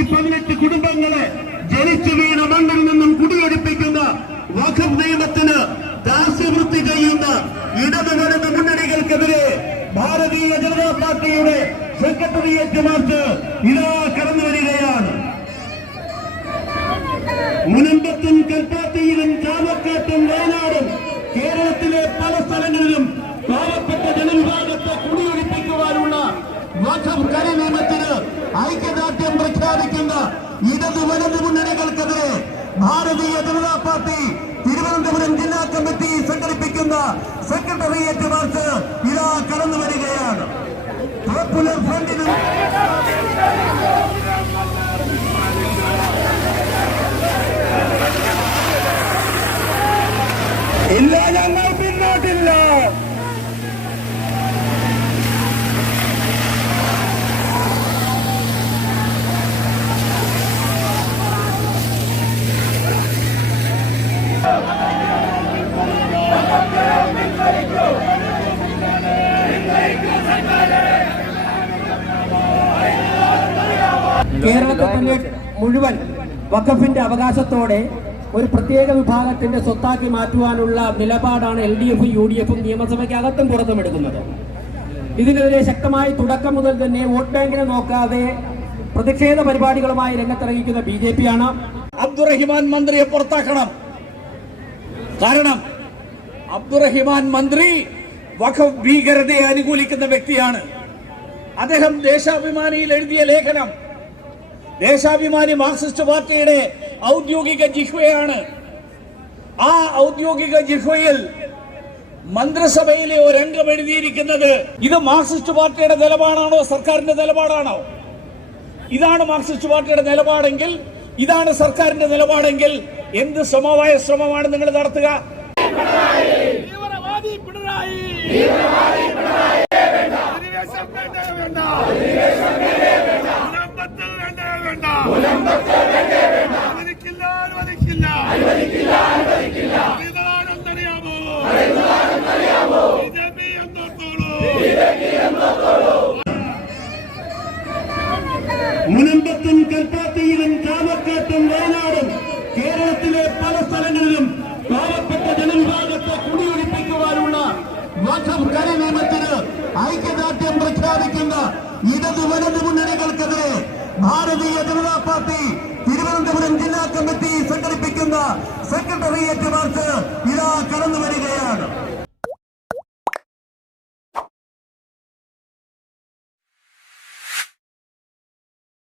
118 കുടുംബങ്ങളെ ജനിച്ചു വീണ മണ്ണിൽ നിന്നും കുടിയൊഴിപ്പിക്കുന്ന വഖഫ് നിയമത്തിന് ദാസ്യവൃത്തി ചെയ്യുന്ന ഇടത് വലത് മുന്നണികൾക്കെതിരെ ഭാരതീയ ജനതാ പാർട്ടിയുടെ സെക്രട്ടേറിയറ്റ് മാർച്ച് ഇതാ കടന്നു വരികയാണ്. മുനമ്പത്തും കൽപ്പാത്തിയിലും ചാവക്കാട്ടും വയനാടും കേരളത്തിലെ പല സ്ഥലങ്ങളിലും പാവപ്പെട്ട ജനവിഭാഗത്തെ കുടിയൊഴിപ്പിക്കുവാനുള്ള വഖഫ് കര നിയമത്തിന് ഐക്യദാർഢ്യം പ്രഖ്യാപിക്കുന്ന ഇടത് വലത് മുന്നണികൾക്കെതിരെ ഭാരതീയ ജനതാ പാർട്ടി തിരുവനന്തപുരം ജില്ലാ കമ്മിറ്റി സംഘടിപ്പിക്കുന്ന സെക്രട്ടേറിയറ്റ് മാർച്ച് ഇതാ കടന്നു വരികയാണ്. പോപ്പുലർ ഫ്രണ്ടിനും ഇല്ല, ഞങ്ങൾ പിന്നോട്ടില്ല. കേരളത്തെ തന്നെ മുഴുവൻ വഖഫിന്റെ അവകാശത്തോടെ ഒരു പ്രത്യേക വിഭാഗത്തിന്റെ സ്വത്താക്കി മാറ്റുവാനുള്ള നിലപാടാണ് LDF UDF നിയമസഭയ്ക്കകത്തും പുറത്തും എടുക്കുന്നത്. ഇതിനെതിരെ ശക്തമായി തുടക്കം മുതൽ തന്നെ വോട്ട് ബാങ്കിനെ നോക്കാതെ പ്രതിഷേധ പരിപാടികളുമായി രംഗത്തിറങ്ങിക്കുന്ന BJP ആണ്. അബ്ദുറഹിമാൻ മന്ത്രിയെ പുറത്താക്കണം. കാരണം അബ്ദുറഹിമാൻ മന്ത്രി വഖഫ് ഭീകരതയെ അനുകൂലിക്കുന്ന വ്യക്തിയാണ്. അദ്ദേഹം ദേശാഭിമാനിയിൽ എഴുതിയ ലേഖനം ദേശാഭിമാനി മാർക്സിസ്റ്റ് പാർട്ടിയുടെ ഔദ്യോഗിക ജിഹ്വയാണ്. ആ ഔദ്യോഗിക ജിഹ്വയിൽ മന്ത്രിസഭയിലെ ഒരംഗം എഴുതിയിരിക്കുന്നത് ഇത് മാർക്സിസ്റ്റ് പാർട്ടിയുടെ നിലപാടാണോ സർക്കാരിന്റെ നിലപാടാണോ? ഇതാണ് മാർക്സിസ്റ്റ് പാർട്ടിയുടെ നിലപാടെങ്കിൽ, ഇതാണ് സർക്കാരിന്റെ നിലപാടെങ്കിൽ എന്ത് സമവായ ശ്രമമാണ് നിങ്ങൾ നടത്തുക? മുനമ്പത്തും കൽപ്പാത്തിയിലും ചാവക്കാട്ടും വയനാടും കേരളത്തിലെ പല സ്ഥലങ്ങളിലും പാവപ്പെട്ട ജനവിഭാഗത്തെ കുടിയൊഴിപ്പിക്കുവാനുള്ള വഖഫ് കര നിയമത്തിന് ഐക്യദാർഢ്യം പ്രഖ്യാപിക്കുന്ന ഇടത് വലത് മുന്നണികൾക്കെതിരെ ഭാരതീയ ജനതാ പാർട്ടി തിരുവനന്തപുരം ജില്ലാ കമ്മിറ്റി സംഘടിപ്പിക്കുന്ന സെക്രട്ടേറിയറ്റ് മാർച്ച് ഇതാ കടന്നു വരികയാണ്.